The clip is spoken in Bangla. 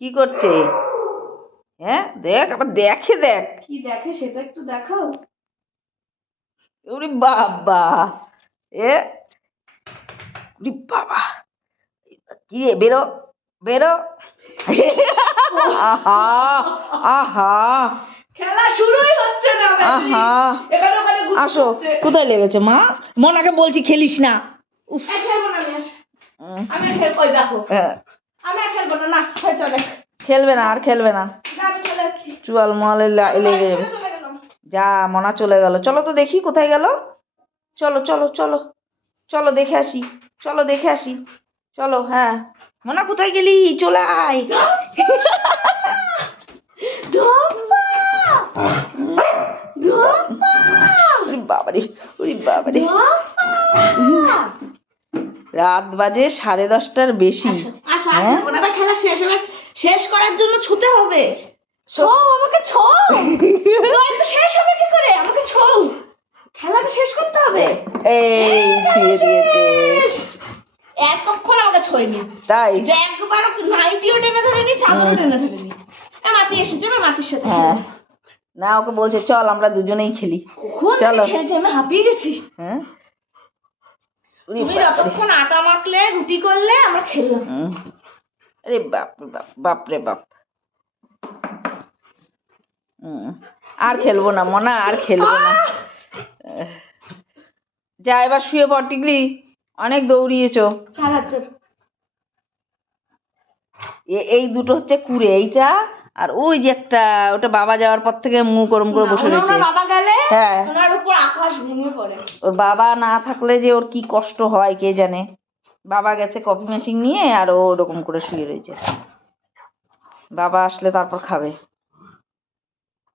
কি করছে? হ্যাঁ দেখ, আবার দেখে দেখ কি দেখে সেটা একটু দেখাও। ওরে বাবা, এ ওরে বাবা, কি রে, বেরো বেরো। আহা আহা খেলা শুরুই হচ্ছে না। আহা, এখানে ওখানে আসো। কোথায় লেগেছে মা? মোনাকে বলছি খেলিস না। উফ, খেলবো না আমি খেলবো। ওই দেখো, আমি আর খেলবো না। না চলে, খেলবে না, আর খেলবে না। আমি চলে যাচ্ছি। চুয়াল মলে লেগে যাবে। যা, মনা চলে গেল। চলো তো দেখি কোথায় গেল। চলো চলো চলো চলো দেখে আসি, চলো দেখে আসি, চলো। হ্যাঁ মনা, কোথায় গেলি? চলে আয়। বাবারে, ওরে বাবারে, রাত বাজে 10:30টার বেশি। হ্যাঁ, খেলা শেষ হবে, শেষ করার জন্য ছুটে হবে। আমাকে শেষ হবে কি করে? আমাকে খেলাটা শেষ করতে হবে। এই ছুঁয়ে দিয়েছে। এতক্ষণ আমাকে ছোঁয়নি, তাই যে একবার নাইটিও টেনে ধরেনি, চাদরও টেনে ধরেনি। মাতি এসেছে, মাতির সাথে। হ্যাঁ, না ওকে বলছে চল আমরা দুজনেই খেলি। চলো, খেলছে, আমি হাঁপিয়ে গেছি। হ্যাঁ, তুমি যতক্ষণ আটা মাখলে, রুটি করলে, আমরা খেললাম। আরে বাপ রে বাপ, বাপ রে বাপ। আর খেলবো না মনা, আর খেলবো না। যা এবার শুয়ে পড় টিকলি, অনেক দৌড়িয়েছো। এই দুটো হচ্ছে কুড়ে, এইটা আর ওই যে একটা, ওটা বাবা যাওয়ার পর থেকে মুখ ওরম করে বসে রয়েছে। বাবা গেলে হ্যাঁ, ওনার উপর আকাশ ভেঙে পড়ে। ওর বাবা না থাকলে যে ওর কি কষ্ট হয় কে জানে। বাবা গেছে কফি মেশিন নিয়ে, আর ও ওরকম করে শুয়ে রয়েছে। বাবা আসলে তারপর খাবে।